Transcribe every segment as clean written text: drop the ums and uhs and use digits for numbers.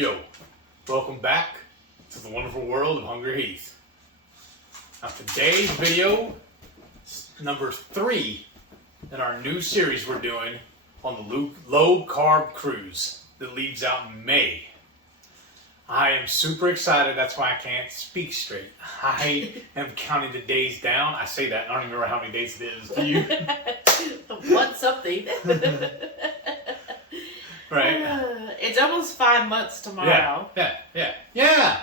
Yo, welcome back to the wonderful world of HungryHeath. Now today's video is number 3 in our new series we're doing on the low carb cruise that leaves out in May. I am super excited, that's why I can't speak straight. I am counting the days down. I say that, I don't even remember how many days it is. Do you? One something. Right. It's almost 5 months tomorrow. Yeah.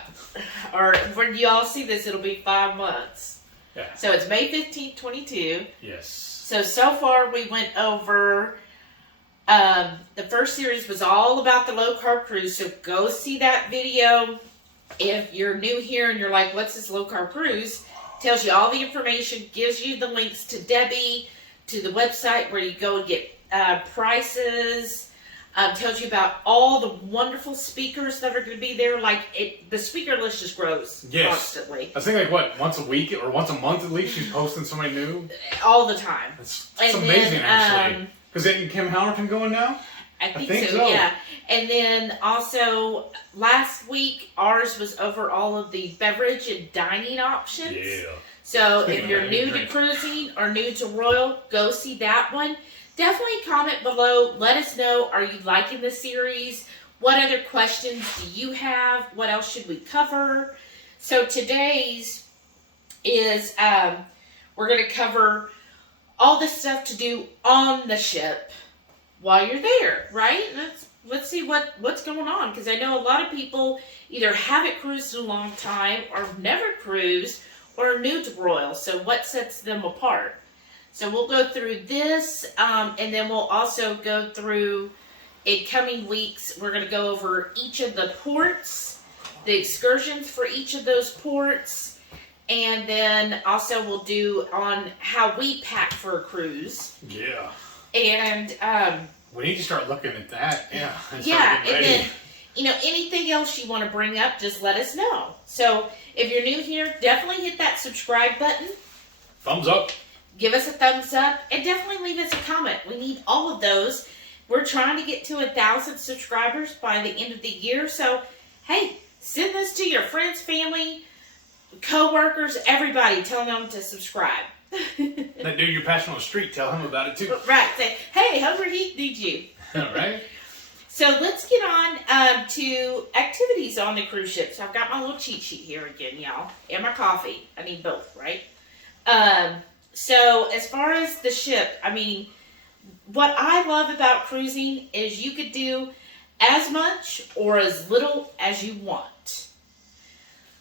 Or when you all see this, it'll be 5 months. Yeah. So it's May 15th, 22. Yes. So far we went over, the first series was all about the low carb cruise. So go see that video. If you're new here and you're like, what's this low carb cruise? Tells you all the information, gives you the links to Debbie, to the website where you go and get prices. Tells you about all the wonderful speakers that are going to be there. The speaker list just grows constantly. I think once a week or once a month at least she's posting somebody new. All the time. It's amazing actually. Because isn't Kim Howerton going now? I think so, yeah. And then also last week ours was over all of the beverage and dining options. Yeah. So if you're new to cruising or new to Royal, go see that one. Definitely comment below. Let us know, are you liking the series? What other questions do you have? What else should we cover? So today's is, we're going to cover all the stuff to do on the ship while you're there, right? Let's see what's going on. Because I know a lot of people either haven't cruised in a long time or never cruised or are new to Royal. So what sets them apart? So we'll go through this, and then we'll also go through, in coming weeks, we're going to go over each of the ports, the excursions for each of those ports, and then also we'll do on how we pack for a cruise. Yeah. And we need to start looking at that. Yeah. And then, anything else you want to bring up, just let us know. So if you're new here, definitely hit that subscribe button. Thumbs up. Give us a thumbs up, and definitely leave us a comment. We need all of those. We're trying to get to 1,000 subscribers by the end of the year. So, hey, send this to your friends, family, co-workers, everybody. Tell them to subscribe. That dude you're passing on the street, tell him about it too. Right. Say, hey, HungryHeath needs you. All right. So let's get on to activities on the cruise ship. So I've got my little cheat sheet here again, y'all. And my coffee. I need both, right? So as far as the ship, what I love about cruising is you could do as much or as little as you want.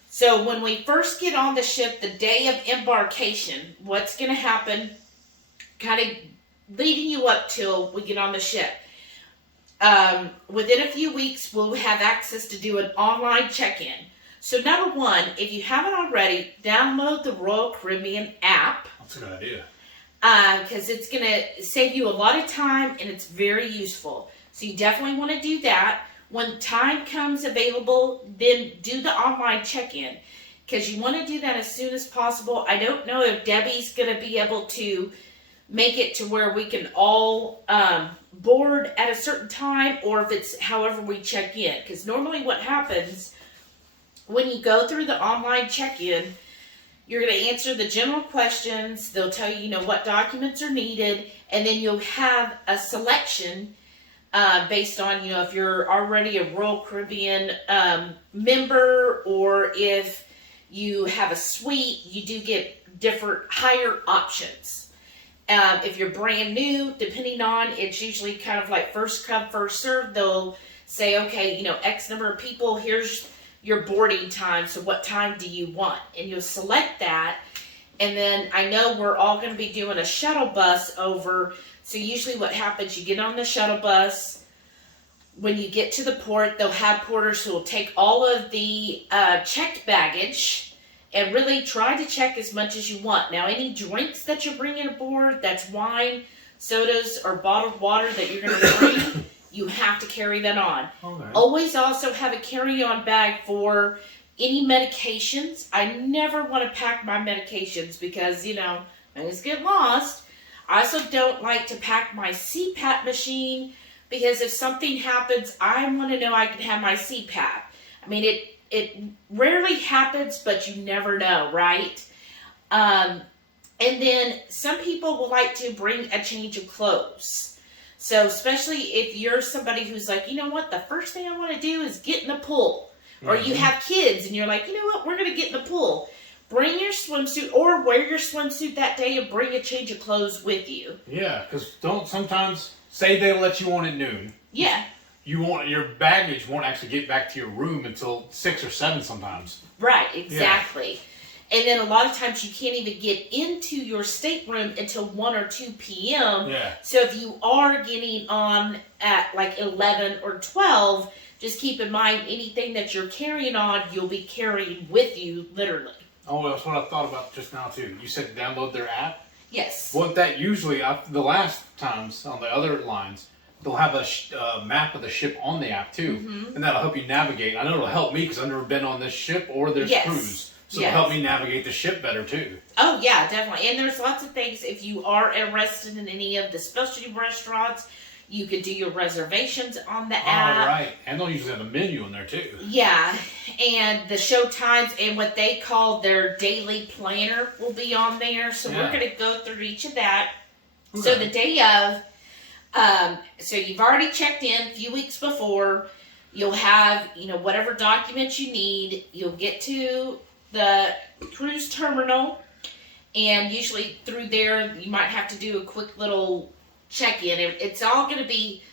So when we first get on the ship, the day of embarkation, what's going to happen, kind of leading you up till we get on the ship. Within a few weeks, we'll have access to do an online check-in. So number one, if you haven't already, download the Royal Caribbean app. That's a good idea. Because it's going to save you a lot of time and it's very useful. So you definitely want to do that. When time comes available, then do the online check-in. Because you want to do that as soon as possible. I don't know if Debbie's going to be able to make it to where we can all board at a certain time, or if it's however we check in. Because normally what happens when you go through the online check-in, you're going to answer the general questions. They'll tell you, what documents are needed. And then you'll have a selection based on, if you're already a Royal Caribbean member, or if you have a suite, you do get different higher options. If you're brand new, depending on, it's usually kind of like first come, first served. They'll say, okay, X number of people, here's your boarding time, so what time do you want? And you'll select that, and then I know we're all going to be doing a shuttle bus over, so usually what happens, you get on the shuttle bus, when you get to the port, they'll have porters who will take all of the checked baggage, and really try to check as much as you want. Now, any drinks that you're bringing aboard, that's wine, sodas, or bottled water that you're going to bring, you have to carry that on. Okay. Always also have a carry-on bag for any medications. I never want to pack my medications because, things get lost. I also don't like to pack my CPAP machine, because if something happens, I want to know I can have my CPAP. I mean, it rarely happens, but you never know, right? And then some people will like to bring a change of clothes. So especially if you're somebody who's like, you know what, the first thing I want to do is get in the pool. Or you have kids and you're like, you know what, we're going to get in the pool. Bring your swimsuit or wear your swimsuit that day and bring a change of clothes with you. Yeah, because don't sometimes, say they let you on at noon. Yeah. Your baggage won't actually get back to your room until 6 or 7 sometimes. Right, exactly. Yeah. And then a lot of times you can't even get into your stateroom until 1 or 2 p.m. Yeah. So if you are getting on at like 11 or 12, just keep in mind anything that you're carrying on, you'll be carrying with you, literally. Oh, that's what I thought about just now, too. You said download their app? Yes. Well, that usually, the last times on the other lines, they'll have a map of the ship on the app, too. Mm-hmm. And that'll help you navigate. I know it'll help me because I've never been on this ship or this cruise. So it'll help me navigate the ship better, too. Oh, yeah, definitely. And there's lots of things. If you are interested in any of the specialty restaurants, you could do your reservations on the app. Oh, right. And they'll usually have a menu in there, too. Yeah. And the show times and what they call their daily planner will be on there. So we're going to go through each of that. Okay. So the day of, so you've already checked in a few weeks before. You'll have, whatever documents you need. You'll get to the cruise terminal. And usually through there, you might have to do a quick little check-in. It's all going to be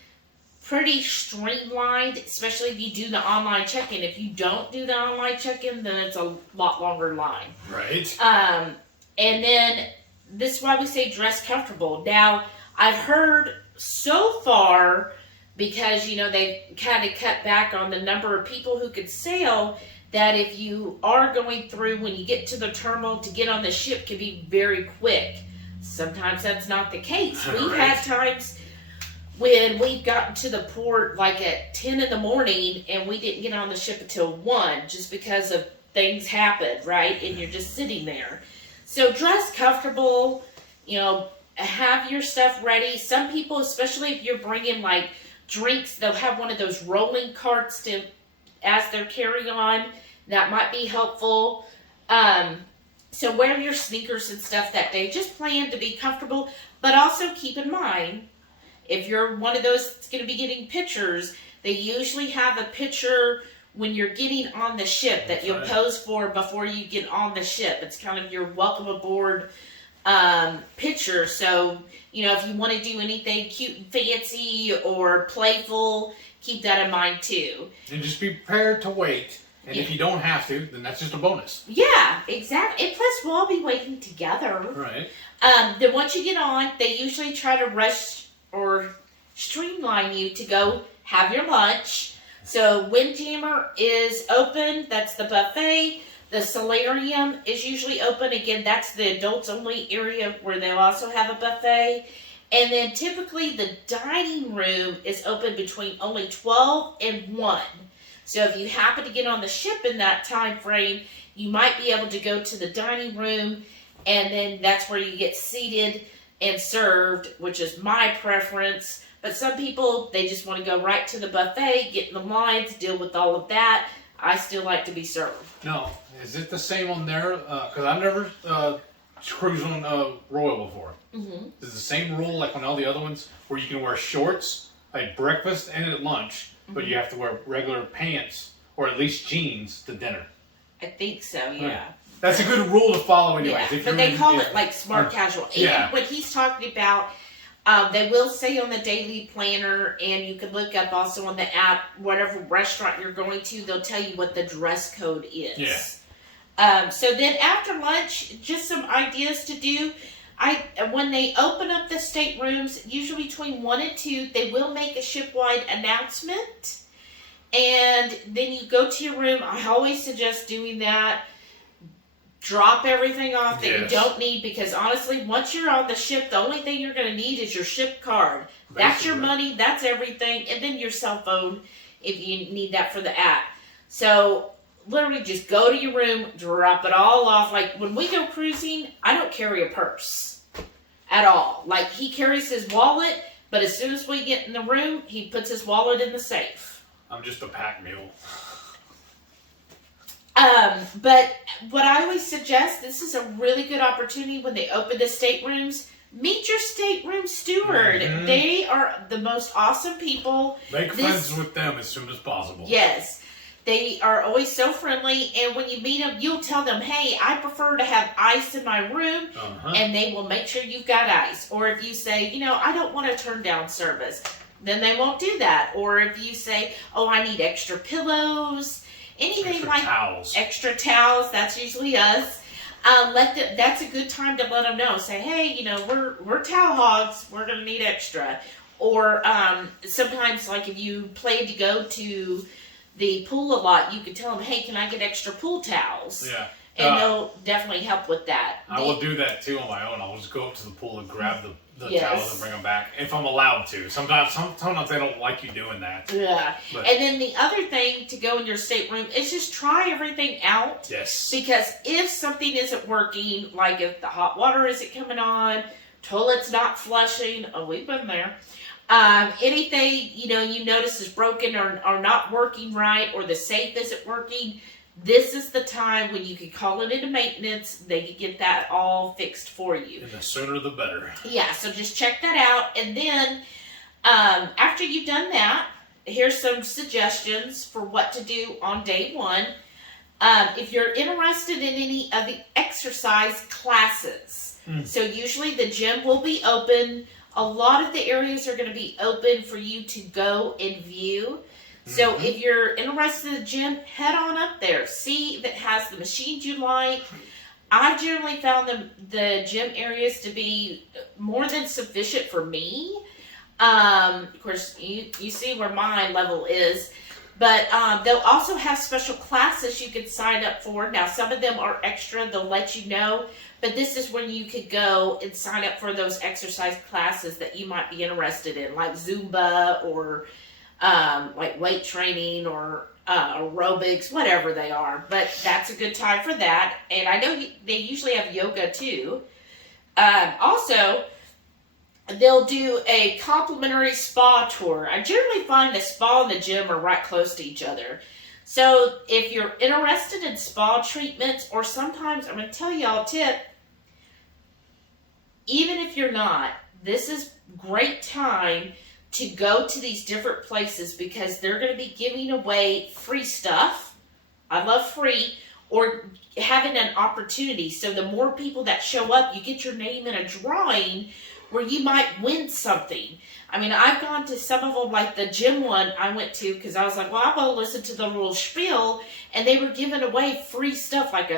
pretty streamlined, especially if you do the online check-in. If you don't do the online check-in, then it's a lot longer line. Right. And then this is why we say dress comfortable. Now, I've heard so far, because, they've kind of cut back on the number of people who could sail, that if you are going through, when you get to the terminal to get on the ship, can be very quick. Sometimes that's not the case. We've had times when we've gotten to the port like at 10 in the morning and we didn't get on the ship until 1 just because of things happen, right? And you're just sitting there. So dress comfortable, have your stuff ready. Some people, especially if you're bringing like drinks, they'll have one of those rolling carts as they're carrying on. That might be helpful. So wear your sneakers and stuff that day. Just plan to be comfortable, but also keep in mind, if you're one of those that's going to be getting pictures, they usually have a picture when you're getting on the ship that you'll pose for before you get on the ship. It's kind of your welcome aboard picture. So, if you want to do anything cute and fancy or playful, keep that in mind too. And just be prepared to wait. And if you don't have to, then that's just a bonus. Yeah, exactly. And plus, we'll all be waiting together. Right. Then once you get on, they usually try to rush or streamline you to go have your lunch. So Windjammer is open. That's the buffet. The solarium is usually open. Again, that's the adults only area where they'll also have a buffet. And then typically the dining room is open between only 12 and 1. So if you happen to get on the ship in that time frame, you might be able to go to the dining room, and then that's where you get seated and served, which is my preference. But some people, they just want to go right to the buffet, get in the lines, deal with all of that. I still like to be served. No. Is it the same on there? Because I've never cruised on Royal before. Mm-hmm. Is it the same rule like on all the other ones, where you can wear shorts at breakfast and at lunch, but you have to wear regular pants or at least jeans to dinner? I think so, yeah. Right. That's a good rule to follow anyways. Yeah, but they call it like smart casual. And what he's talking about, they will say on the daily planner, and you can look up also on the app, whatever restaurant you're going to, they'll tell you what the dress code is. Yeah. So then after lunch, just some ideas to do. When they open up the staterooms, usually between 1 and 2, they will make a ship-wide announcement. And then you go to your room. I always suggest doing that. Drop everything off that you don't need, because honestly, once you're on the ship, the only thing you're going to need is your ship card. Basically. That's your money. That's everything. And then your cell phone if you need that for the app. So literally just go to your room, drop it all off. Like when we go cruising, I don't carry a purse at all. Like he carries his wallet, But as soon as we get in the room, he puts his wallet in the safe. I'm just a pack mule. But what I always suggest, this is a really good opportunity when they open the staterooms. Meet your stateroom steward. Mm-hmm. They are the most awesome people. Make friends with them as soon as possible. Yes. They are always so friendly, and when you meet them, you'll tell them, hey, I prefer to have ice in my room, and they will make sure you've got ice. Or if you say, I don't want to turn down service, then they won't do that. Or if you say, oh, I need extra pillows, anything extra towels, that's usually us. That's a good time to let them know. Say, hey, we're towel hogs, we're going to need extra. Or sometimes, like if you plan to go to the pool a lot, you could tell them, hey, can I get extra pool towels? Yeah. And they'll definitely help with that. I will do that too on my own. I'll just go up to the pool and grab the towels and bring them back if I'm allowed to. Sometimes they don't like you doing that. Yeah. But, and then the other thing to go in your stateroom is just try everything out. Yes. Because if something isn't working, like if the hot water isn't coming on, toilet's not flushing, we've been there. Anything, you notice is broken or not working right, or the safe isn't working, this is the time when you can call it into maintenance. They can get that all fixed for you. And the sooner the better. Yeah, so just check that out. And then, after you've done that, here's some suggestions for what to do on day one. If you're interested in any of the exercise classes, so usually the gym will be open. A lot of the areas are going to be open for you to go and view. So if you're interested in the gym, head on up there. See if it has the machines you like. I've generally found the gym areas to be more than sufficient for me. Of course, you see where my level is. But they'll also have special classes you can sign up for. Now, some of them are extra. They'll let you know. But this is when you could go and sign up for those exercise classes that you might be interested in, like Zumba or like weight training or aerobics, whatever they are. But that's a good time for that. And I know they usually have yoga too. Also, they'll do a complimentary spa tour. I generally find the spa and the gym are right close to each other. So if you're interested in spa treatments, or sometimes, I'm going to tell y'all a tip, even if you're not, this is great time to go to these different places because they're going to be giving away free stuff. I love free. Or having an opportunity. So the more people that show up, you get your name in a drawing where you might win something. I mean, I've gone to some of them, like the gym one I went to, because I was like, well, I'm going to listen to the little spiel, and they were giving away free stuff, like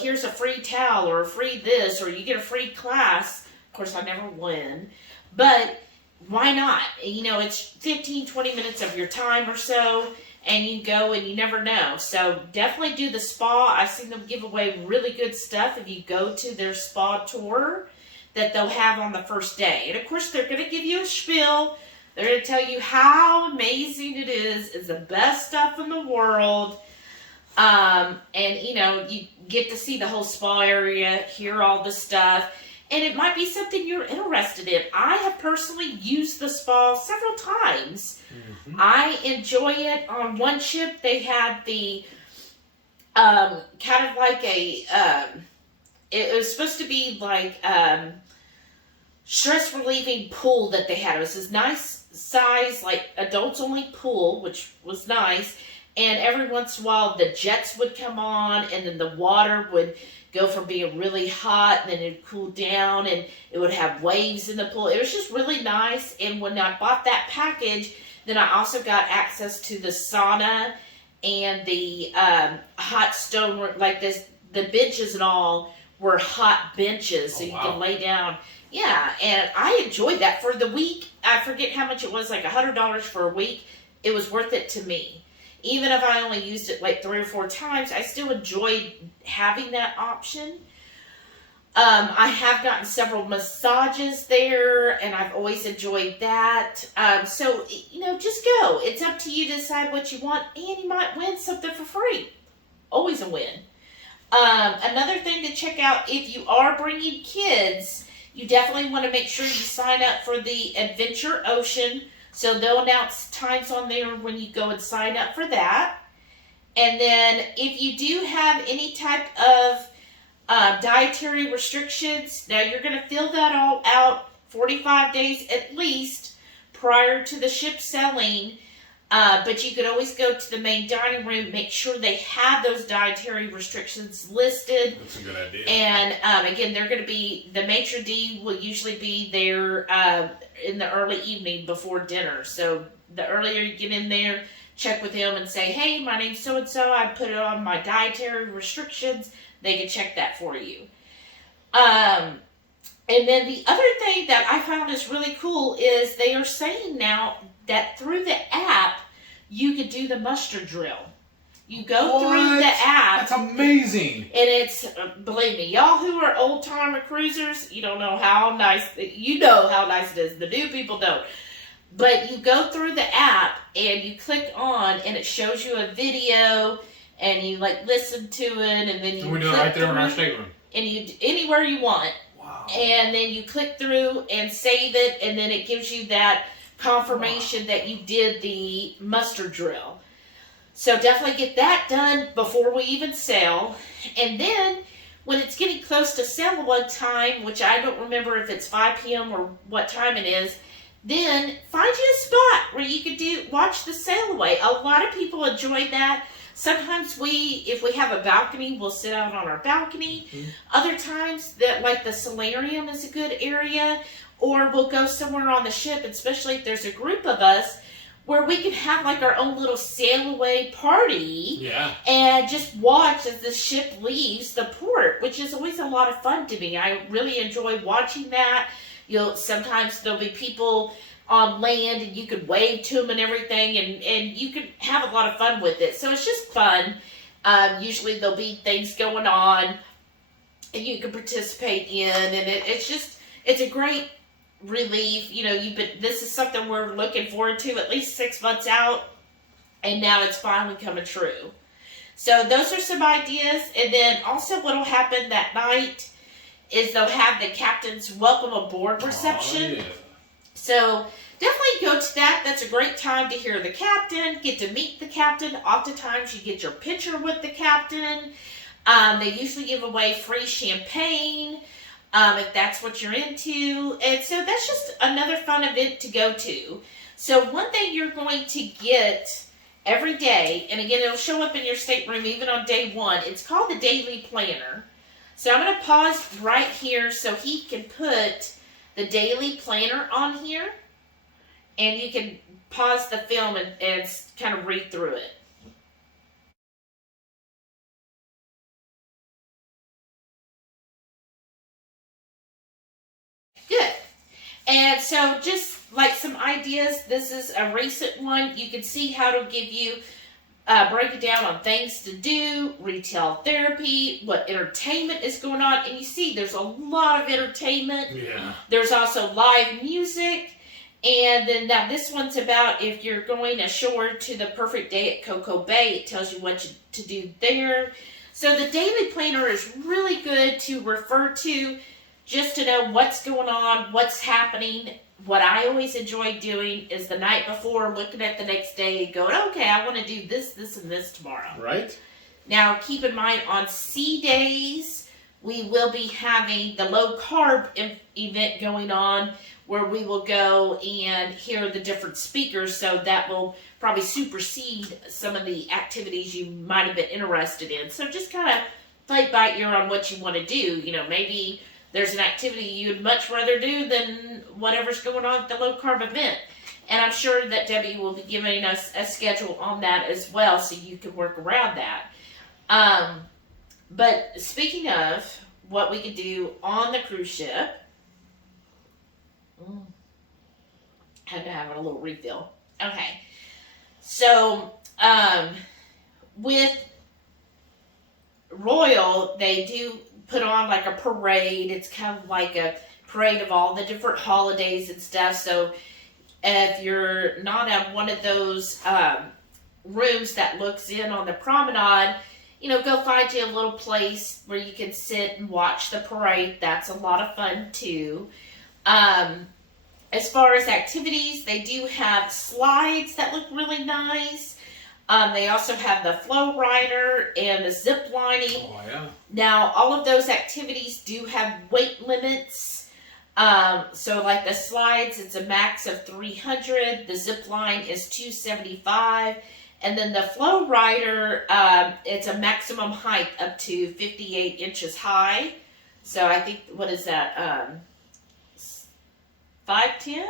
here's a free towel, or a free this, or you get a free class. Of course, I never win, but why not? It's 15, 20 minutes of your time or so, and you go and you never know. So definitely do the spa. I've seen them give away really good stuff if you go to their spa tour that they'll have on the first day. And of course, they're going to give you a spiel. They're going to tell you how amazing it is. It's the best stuff in the world. And, you get to see the whole spa area, hear all the stuff. And it might be something you're interested in. I have personally used the spa several times. Mm-hmm. I enjoy it. On one ship, they had the kind of like it was supposed to be like stress relieving pool that they had. It was this nice size, like adults only pool, which was nice. And every once in a while, the jets would come on, and then the water would go from being really hot, and then it'd cool down, and it would have waves in the pool. It was just really nice. And when I bought that package, then I also got access to the sauna and the hot stone, like this, the benches and all were hot benches, so you can lay down. Yeah, and I enjoyed that for the week. I forget how much it was, like $100 for a week. It was worth it to me. Even if I only used it like 3 or 4 times, I still enjoyed having that option. I have gotten several massages there, and I've always enjoyed that. So, just go. It's up to you to decide what you want, and you might win something for free. Always a win. Another thing to check out, if you are bringing kids, You definitely want to make sure you sign up for the Adventure Ocean. So they'll announce times on there when you go and sign up for that. And then if you do have any type of dietary restrictions, now you're going to fill that all out 45 days at least prior to the ship sailing. But you could always go to the main dining room, make sure they have those dietary restrictions listed. That's a good idea. And again, they're going to be, the maitre d' will usually be there in the early evening before dinner. So the earlier you get in there, check with him and say, hey, my name's so-and-so, I put it on my dietary restrictions. They can check that for you. And then the other thing that I found is really cool is they are saying now that through the app, you could do the muster drill. You go through the app. That's amazing. And it's, believe me, y'all who are old-timer cruisers, you don't know how nice, you know how nice it is. The new people don't. But you go through the app and you click on and it shows you a video and you like listen to it and then you we do it right there in our stateroom. And you anywhere you want. Wow. And then you click through and save it and then it gives you that confirmation that you did the muster drill. So definitely get that done before we even sail. And then when it's getting close to sail one time, which I don't remember if it's 5 p.m. or what time it is, then find you a spot where you could watch the sail away. A lot of people enjoy that. Sometimes if we have a balcony, we'll sit out on our balcony. Mm-hmm. Other times, like the solarium is a good area. Or we'll go somewhere on the ship, especially if there's a group of us, where we can have like our own little sail away party. Yeah. And just watch as the ship leaves the port, which is always a lot of fun to me. I really enjoy watching that. Sometimes there'll be people on land and you could wave to them and everything and you could have a lot of fun with it. So it's just fun. Usually there'll be things going on and you can participate in and it's a great relief. This is something we're looking forward to at least 6 months out and now it's finally coming true. So those are some ideas. And then also what'll happen that night is they'll have the captain's welcome aboard reception. Oh, yeah. So definitely go to that. That's a great time to hear the captain, get to meet the captain. Oftentimes you get your picture with the captain. They usually give away free champagne if that's what you're into. And so that's just another fun event to go to. So one thing you're going to get every day, and again, it'll show up in your stateroom even on day one. It's called the Daily Planner. So I'm going to pause right here so he can put the Daily Planner on here. And you can pause the film and kind of read through it. Good. And so just like some ideas, this is a recent one. You can see how to give you break it down on things to do, retail therapy, what entertainment is going on. And you see there's a lot of entertainment. Yeah. There's also live music. And then now this one's about if you're going ashore to the perfect day at Cocoa Bay. It tells you what to do there. So the Daily Planner is really good to refer to just to know what's going on, what's happening. What I always enjoy doing is the night before looking at the next day and going, okay, I want to do this, this, and this tomorrow. Right. Now, keep in mind, on sea days, we will be having the low-carb event going on where we will go and hear the different speakers, so that will probably supersede some of the activities you might have been interested in. So just kind of play by ear on what you want to do. Maybe there's an activity you'd much rather do than whatever's going on at the low-carb event. And I'm sure that Debbie will be giving us a schedule on that as well, so you can work around that. But speaking of what we could do on the cruise ship, had to have a little refill. Okay. So, with Royal, they do put on like a parade. It's kind of like a parade of all the different holidays and stuff. So if you're not at one of those rooms that looks in on the promenade, go find you a little place where you can sit and watch the parade. That's a lot of fun too. As far as activities, they do have slides that look really nice. They also have the flow rider and the zip lining. Oh, yeah. Now, all of those activities do have weight limits. So like the slides, it's a max of 300. The zip line is 275. And then the flow rider, it's a maximum height up to 58 inches high. So I think, what is that? 5'10"?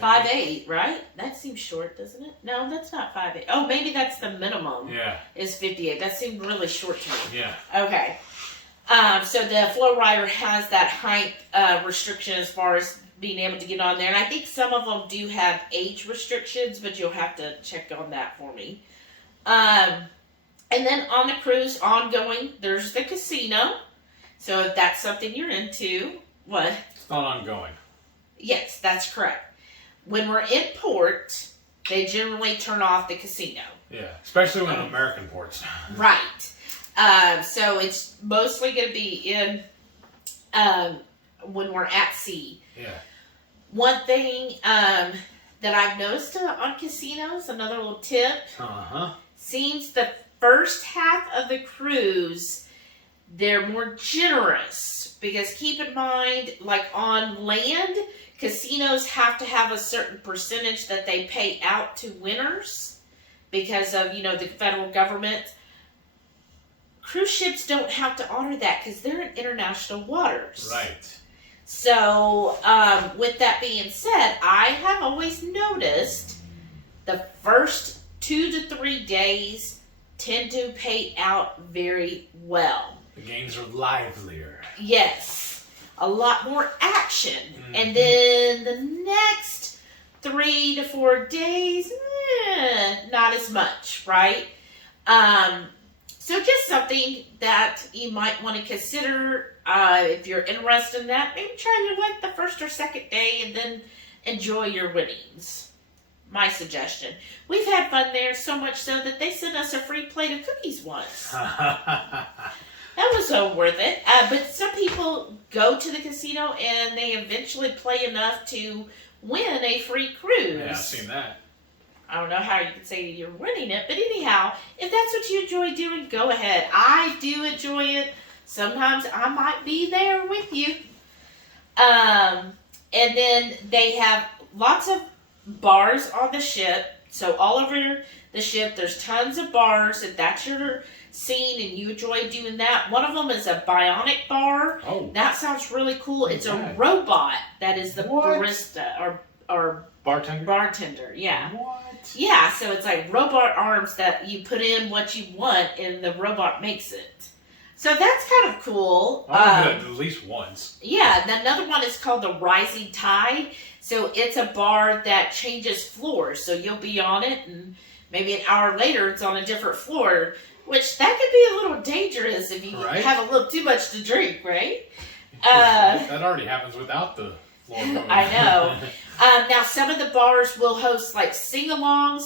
5'8", right? That seems short, doesn't it? No, that's not 5'8". Oh, maybe that's the minimum. Yeah. Is 58. That seemed really short to me. Yeah. Okay. So the flow rider has that height restriction as far as being able to get on there. And I think some of them do have age restrictions, but you'll have to check on that for me. And then on the cruise, ongoing, there's the casino. So if that's something you're into, what? It's not ongoing. Yes, that's correct. When we're in port, they generally turn off the casino. Yeah, especially when American ports. Right. So it's mostly going to be in when we're at sea. Yeah. One thing that I've noticed on casinos, another little tip, seems the first half of the cruise, they're more generous. Because keep in mind, like on land, casinos have to have a certain percentage that they pay out to winners because of, the federal government. Cruise ships don't have to honor that because they're in international waters. Right. So, with that being said, I have always noticed the first 2 to 3 days tend to pay out very well. The games are livelier. Yes. A lot more action. Mm-hmm. And then the next 3 to 4 days, not as much, right? So just something that you might want to consider if you're interested in that. Maybe try your like the first or second day and then enjoy your winnings. My suggestion. We've had fun there so much so that they sent us a free plate of cookies once. That was so worth it. But some people go to the casino and they eventually play enough to win a free cruise. Yeah, I've seen that. I don't know how you can say you're winning it, but anyhow, if that's what you enjoy doing, go ahead. I do enjoy it. Sometimes I might be there with you. And then they have lots of bars on the ship. So all over the ship, there's tons of bars. If that's your scene and you enjoy doing that, one of them is a bionic bar. Oh, that sounds really cool. It's a robot that is the barista or bartender. Yeah. What? Yeah, so it's like robot arms that you put in what you want and the robot makes it. So that's kind of cool. I've done it at least once. Yeah, and another one is called the Rising Tide. So it's a bar that changes floors. So you'll be on it and maybe an hour later it's on a different floor, which that could be a little dangerous if you have a little too much to drink, right? That already happens without the floor. I know. Now, some of the bars will host like sing-alongs,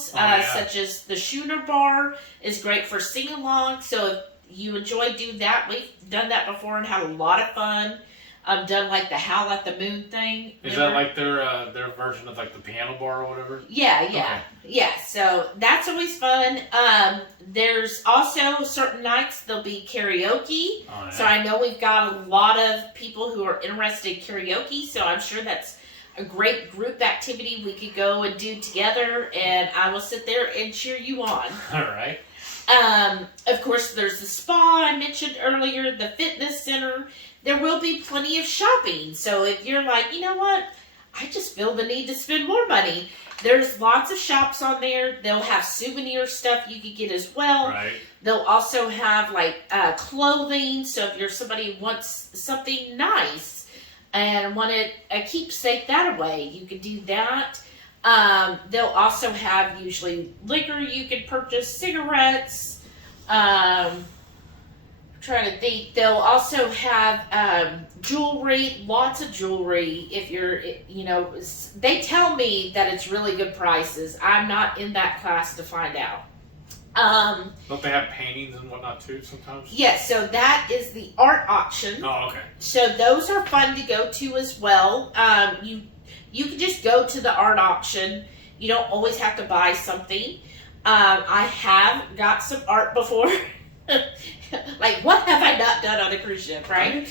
such as the Schooner Bar is great for sing-along. So if you enjoy doing that, we've done that before and had a lot of fun. I've done like the Howl at the Moon thing. Is that like their version of like the piano bar or whatever? Yeah. Okay. Yeah, so that's always fun. There's also certain nights there'll be karaoke. Oh, yeah. So I know we've got a lot of people who are interested in karaoke, so I'm sure that's a great group activity we could go and do together, and I will sit there and cheer you on. All right. Of course, there's the spa I mentioned earlier, the fitness center. There will be plenty of shopping. So if you're like, you know what, I just feel the need to spend more money, there's lots of shops on there. They'll have souvenir stuff you can get as well. Right. They'll also have like clothing. So if you're somebody who wants something nice and want a keepsake that away, you can do that. They'll also have usually liquor you can purchase, cigarettes. Trying to think. They'll also have jewelry, lots of jewelry. If you're, they tell me that it's really good prices. I'm not in that class to find out. Don't they have paintings and whatnot too sometimes? Yes, so that is the art auction. Oh, okay. So those are fun to go to as well. You can just go to the art auction. You don't always have to buy something. I have got some art before. Like, what have I not done on a cruise ship, right?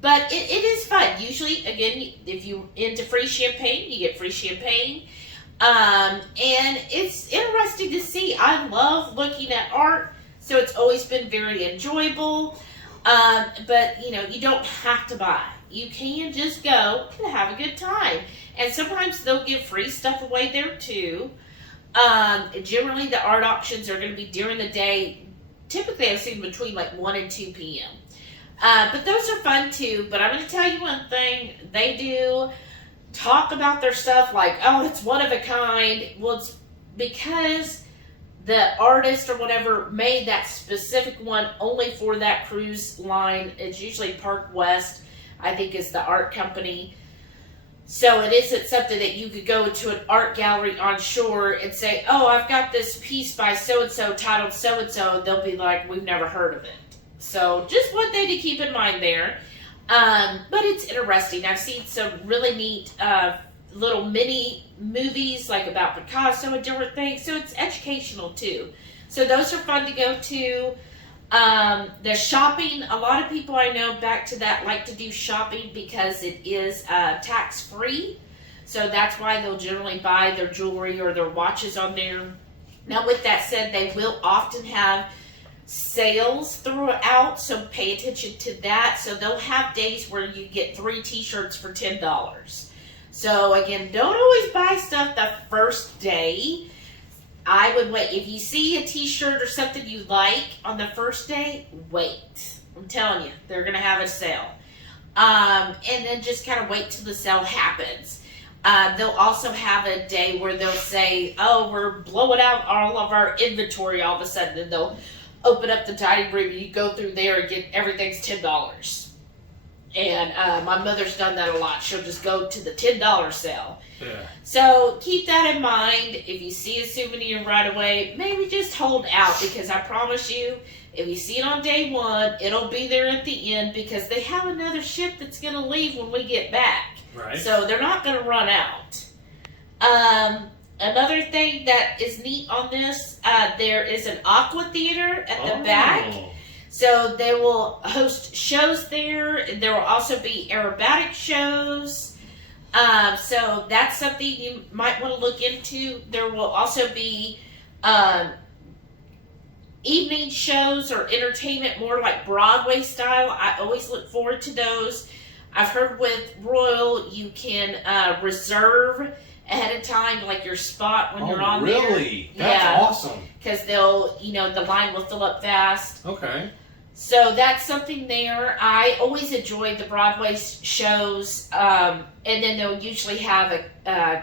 But it is fun. Usually, again, if you're into free champagne, you get free champagne. And it's interesting to see. I love looking at art, so it's always been very enjoyable. But, you don't have to buy. You can just go and have a good time. And sometimes they'll give free stuff away there, too. Generally, the art auctions are going to be during the day. Typically, I've seen between like 1 and 2 p.m. But those are fun, too. But I'm going to tell you one thing. They do talk about their stuff like, oh, it's one of a kind. Well, it's because the artist or whatever made that specific one only for that cruise line. It's usually Park West, I think, is the art company. So it isn't something that you could go to an art gallery on shore and say, oh, I've got this piece by so-and-so titled so-and-so. They'll be like, we've never heard of it. So just one thing to keep in mind there. But it's interesting. I've seen some really neat little mini movies like about Picasso and different things. So it's educational too. So those are fun to go to. The shopping, a lot of people I know back to that like to do shopping because it is tax-free. So that's why they'll generally buy their jewelry or their watches on there. Now with that said, they will often have sales throughout, so pay attention to that. So they'll have days where you get 3 t-shirts for $10. So again, don't always buy stuff the first day. I would wait. If you see a t-shirt or something you like on the first day, wait. I'm telling you, they're going to have a sale. And then just kind of wait till the sale happens. They'll also have a day where they'll say, oh, we're blowing out all of our inventory all of a sudden. And they'll open up the dining room and you go through there and get everything's $10. And my mother's done that a lot. She'll just go to the $10 sale. Yeah. So keep that in mind. If you see a souvenir right away, maybe just hold out, because I promise you, if you see it on day 1, it'll be there at the end, because they have another ship that's going to leave when we get back. Right. So they're not going to run out. Another thing that is neat on this, there is an Aqua Theater at the back. So they will host shows there. There will also be aerobatic shows. So that's something you might want to look into. There will also be evening shows or entertainment, more like Broadway style. I always look forward to those. I've heard with Royal, you can reserve ahead of time, like your spot when you're on there. Really? That's awesome. Because they'll, the line will fill up fast. Okay. So that's something there. I always enjoy the Broadway shows, and then they'll usually have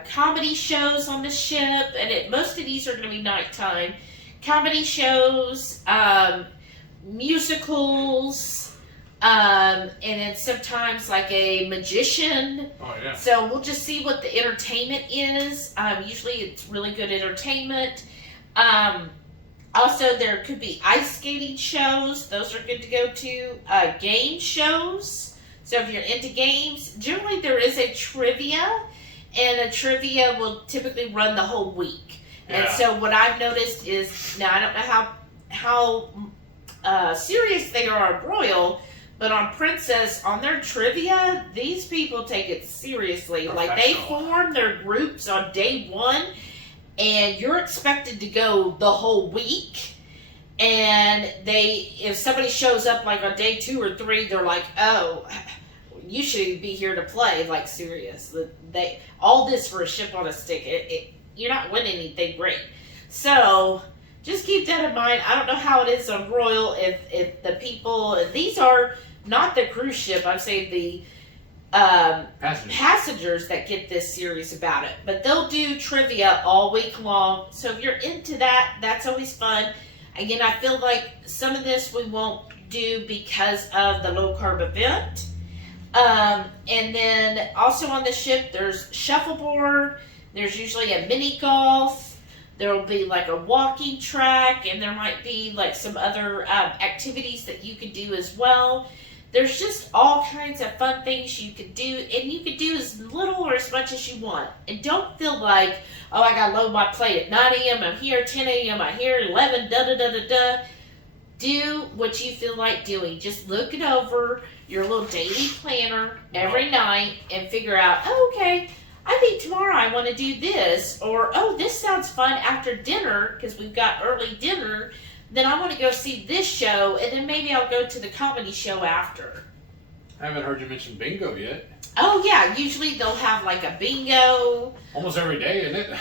comedy shows on the ship, and most of these are going to be nighttime. Comedy shows, musicals, and then sometimes like a magician. Oh, yeah. So we'll just see what the entertainment is. Usually it's really good entertainment. Also, there could be ice skating shows. Those are good to go to. Game shows. So if you're into games, generally there is a trivia, and a trivia will typically run the whole week. Yeah. And so what I've noticed is, now I don't know how serious they are on Royal, but on Princess, on their trivia, these people take it seriously. Like, they form their groups on day 1, and you're expected to go the whole week. And if somebody shows up like on day 2 or 3, they're like, oh, you should be here to play. Like, serious. All this for a ship on a stick. You're not winning anything great. So just keep that in mind. I don't know how it is on Royal, if the people, these are not the cruise ship, I'm saying the passengers that get this serious about it. But they'll do trivia all week long. So if you're into that, that's always fun. Again, I feel like some of this we won't do because of the low carb event. And then also on the ship, there's shuffleboard. There's usually a mini golf. There will be like a walking track, and there might be like some other activities that you could do as well. There's just all kinds of fun things you could do, and you could do as little or as much as you want. And don't feel like, oh, I gotta load my plate at 9 a.m., I'm here, 10 a.m., I'm here, 11, da-da-da-da-da. Do what you feel like doing. Just look it over, your little daily planner every night, and figure out, oh, okay, I think tomorrow I want to do this, or, oh, this sounds fun after dinner, because we've got early dinner, then I want to go see this show, and then maybe I'll go to the comedy show after. I haven't heard you mention bingo yet. Oh, yeah, usually they'll have like a bingo. Almost every day, isn't it?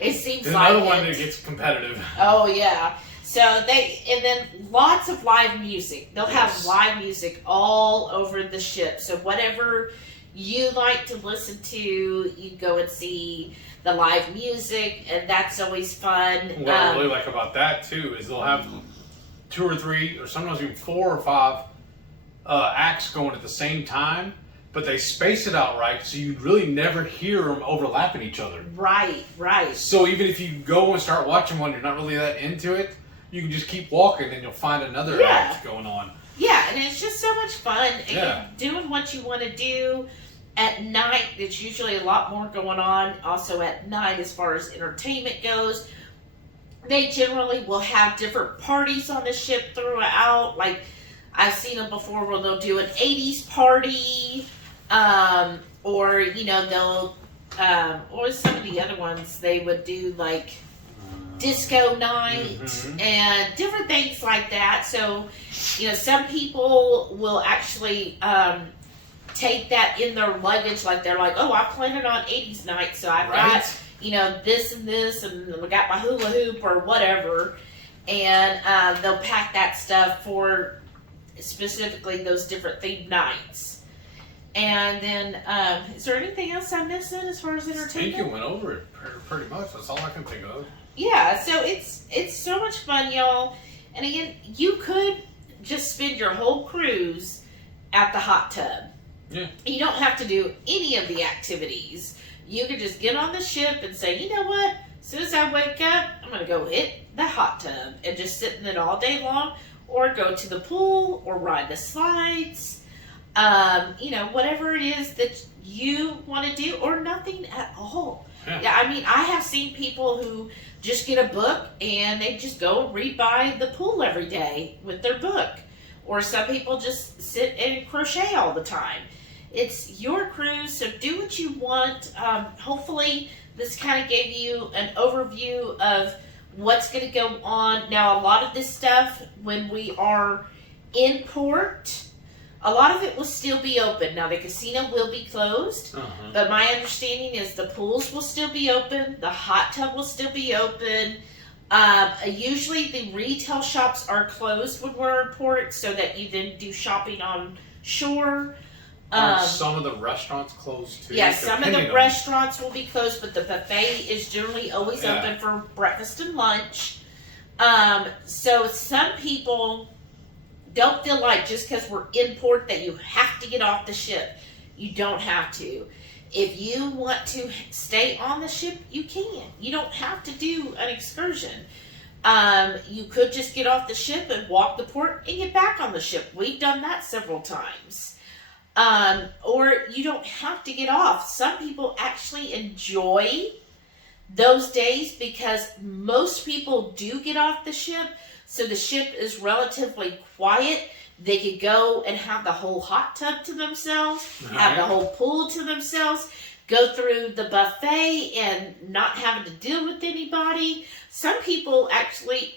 It seems There's like another one that gets competitive. Oh, yeah. So and then lots of live music. They'll have live music all over the ship. So whatever you like to listen to, you go and see the live music, and that's always fun. What I really like about that too is they'll have 2 or 3, or sometimes even 4 or 5 acts going at the same time, but they space it out right, so you really never hear them overlapping each other. Right. So even if you go and start watching one, you're not really that into it, you can just keep walking and you'll find another act going on. Yeah, and it's just so much fun. And doing what you want to do. At night, there's usually a lot more going on. Also at night, as far as entertainment goes, they generally will have different parties on the ship throughout. Like, I've seen them before where they'll do an 80s party, or, you know, they'll, or some of the other ones, they would do like disco night and different things like that. So, you know, some people will actually take that in their luggage, like they're like, oh, I planned on 80s night, so I've got, you know, this and this, and we got my hula hoop or whatever, and they'll pack that stuff for specifically those different themed nights. And then, is there anything else I'm missing as far as entertainment? I think you went over it pretty much. That's all I can think of. Yeah, so it's so much fun, y'all. And again, you could just spend your whole cruise at the hot tub. Yeah. You don't have to do any of the activities. You could just get on the ship and say, you know what? As soon as I wake up, I'm going to go hit the hot tub and just sit in it all day long, or go to the pool, or ride the slides. You know, whatever it is that you want to do, or nothing at all. Yeah, I mean, I have seen people who just get a book and they just go and read by the pool every day with their book. Or some people just sit and crochet all the time. It's your cruise, so do what you want. Hopefully, this kind of gave you an overview of what's going to go on. Now, a lot of this stuff, when we are in port, a lot of it will still be open. Now, the casino will be closed, but my understanding is the pools will still be open, the hot tub will still be open. Usually, the retail shops are closed when we're in port, so that you then do shopping on shore. Some of the restaurants closed too? Yeah, some of the restaurants will be closed, but the buffet is generally always open for breakfast and lunch. So some people don't feel like just because we're in port that you have to get off the ship. You don't have to. If you want to stay on the ship, you can. You don't have to do an excursion. You could just get off the ship and walk the port and get back on the ship. We've done that several times. Or you don't have to get off. Some people actually enjoy those days because most people do get off the ship. So the ship is relatively quiet. They could go and have the whole hot tub to themselves, have the whole pool to themselves, go through the buffet and not having to deal with anybody. Some people actually,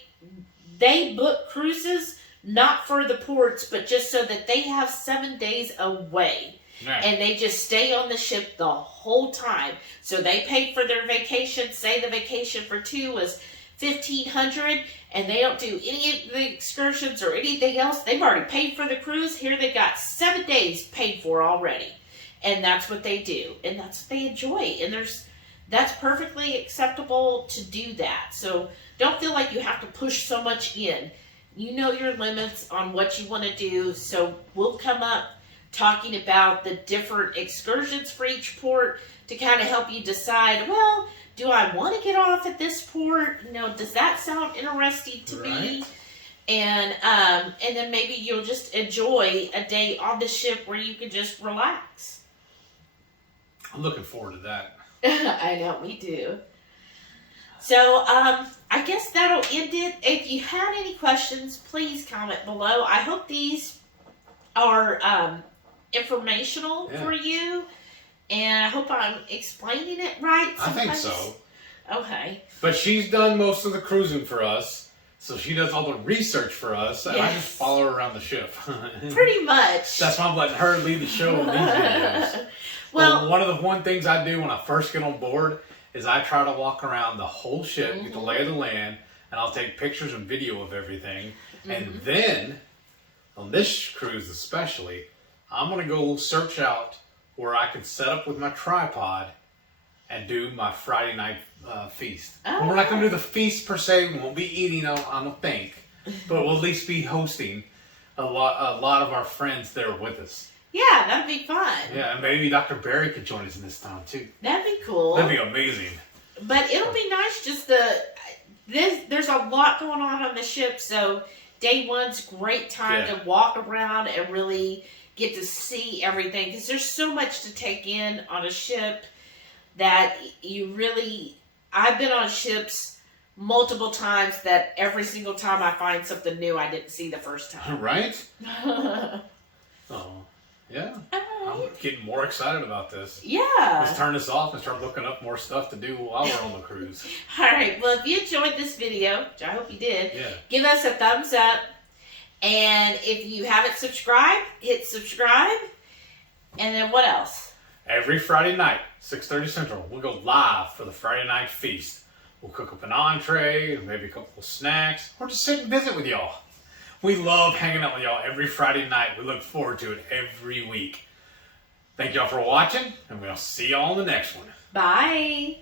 they book cruises not for the ports, but just so that they have 7 days away. Right. And they just stay on the ship the whole time. So they paid for their vacation. Say the vacation for 2 was $1,500, and they don't do any of the excursions or anything else. They've already paid for the cruise. Here they got 7 days paid for already. And that's what they do. And that's what they enjoy. And that's perfectly acceptable to do that. So don't feel like you have to push so much in. You know your limits on what you want to do. So we'll come up talking about the different excursions for each port to kind of help you decide, well, do I want to get off at this port? Does that sound interesting to me? And then maybe you'll just enjoy a day on the ship where you can just relax. I'm looking forward to that. I know, me too. So, I guess that'll end it. If you had any questions, please comment below. I hope these are informational for you. And I hope I'm explaining it right. I think so. Okay. But she's done most of the cruising for us. So she does all the research for us. And I just follow her around the ship. Pretty much. That's why I'm letting her lead the show in these videos. Well, one things I do when I first get on board is I try to walk around the whole ship, get the lay of the land, and I'll take pictures and video of everything. And then, on this cruise especially, I'm going to go search out where I can set up with my tripod and do my Friday night feast. We're not going to do the feast per se. We won't be eating, I don't think. But we'll at least be hosting a lot of our friends there with us. Yeah, that'd be fun. Yeah, and maybe Dr. Barry could join us in this time too. That'd be cool. That'd be amazing. But it'll be nice just there's a lot going on the ship, so day one's great time to walk around and really get to see everything, because there's so much to take in on a ship that I've been on ships multiple times that every single time I find something new I didn't see the first time. Right? Yeah. I'm getting more excited about this. Yeah. Let's turn this off and start looking up more stuff to do while we're on the cruise. Alright, well if you enjoyed this video, which I hope you did, give us a thumbs up. And if you haven't subscribed, hit subscribe. And then what else? Every Friday night, 6:30 Central, we'll go live for the Friday night feast. We'll cook up an entree, maybe a couple of snacks, or just sit and visit with y'all. We love hanging out with y'all every Friday night. We look forward to it every week. Thank y'all for watching, and we'll see y'all on the next one. Bye.